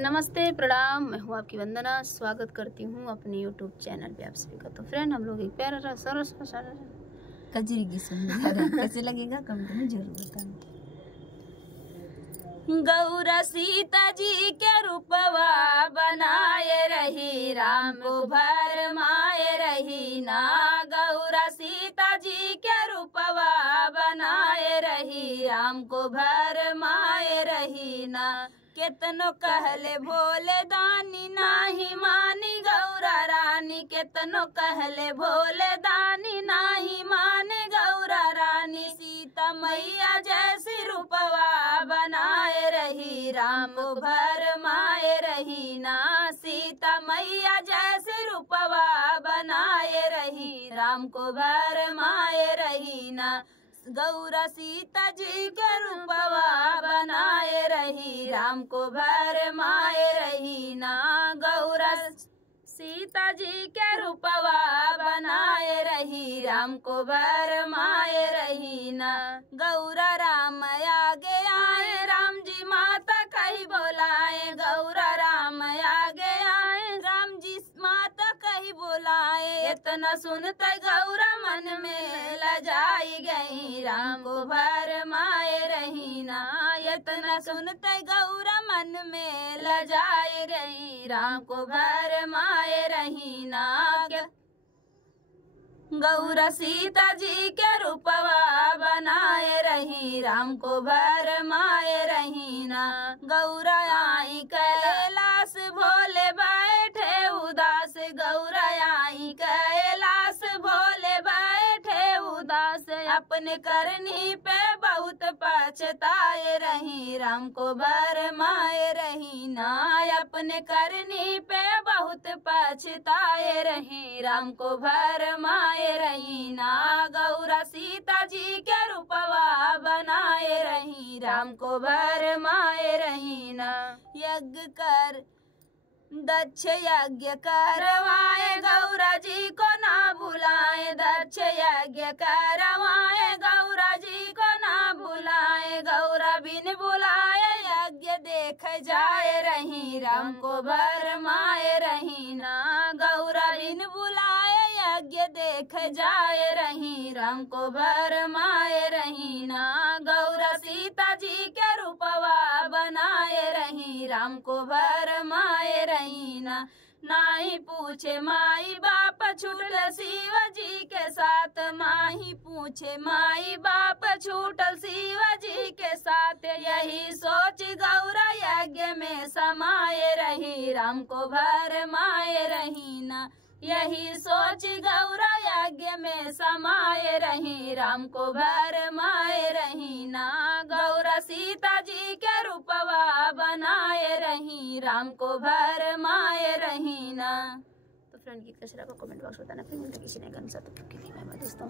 नमस्ते, प्रणाम। मैं हूँ आपकी वंदना। स्वागत करती हूँ अपने यूट्यूब चैनल पे आप सभी का। तो फ्रेंड, हम लोग एक प्यारा सरस कजरी की सुन कैसे लगेगा कमेंट में जरूर बताना। गौरा सीता जी के रूपवा बनाए रही, राम को भर माए रही ना। गौरा सीता जी के रूपवा बनाए रही, राम को भर माए रही ना। केतनो कहले भोले दानी नाही मानी गौरा रानी, केतनो कहले भोले दानी नाही माने गौरा रानी। सीता मैया जैसी रूपवा बनाए रही, राम भर माए रही ना। सीता मैया जैसी रूपवा बनाए रही, राम को भर माए रही ना। गौरा सीता जी के रूपवा बनाए रही, राम को भर माए रही ना। गौरा सीता जी के रूपवा बनाए रही, राम को भर माए रही ना। गौरा राम आगे आए, राम जी माता कही बोलाए। गौरा राम आगे आए, राम जी माता कही बोलाए। इतना सुनते गौरा मन में लजाई गई, राम को भर माए रही ना। इतना सुनते गौरा मन में लजाई गई, राम को भर माए रही ना। गौरा सीता जी के रूपवा बनाए रही, राम को भर माए रही ना। गौरा आई कैलाश भोले बैठे उदास, गौरा आई कैलाश भोले बैठे उदास। अपने करनी पे बहुत पछताए रही, राम को भर माए रही ना। अपने करनी पे बहुत पछताए रही, राम को भर माए रही ना। गौरा सीता जी के रूपवा बनाए रही, राम को भर माए रही ना। यज्ञ कर दक्ष यज्ञ करवाए, गौरा जी को ना बुलाए। दक्ष यज्ञ करवाए, गौरा जी को ना बुलाए। गौरा बिन बुलाए यज्ञ देख जाए रही, राम को भर माए रही ना। गौरा बिन बुलाए यज्ञ देख जाए रही, राम को भर माए रही ना। गौरा सीता जी के रूपवा बनाए रही, राम को भर माए रही ना। नाही पूछे माई बाप छूटल शिव जी के साथ, माही पूछे माई बाप छूटल शिव जी के साथ। यही सोच गौरा यज्ञ में समाये रही, राम को भर माए रही ना। यही सोच गौरा यज्ञ में समाये रही, राम को भर माए रही ना। गौरा सीता जी के रूपवा बनाए रही, राम को भर माए रही ना। तो फ्रेंड, गीत कैसा लगा कमेंट बॉक्स में बताना। फिर मिलते किसी नए गाने के साथ, तब तक के लिए बाय बाय दोस्तों।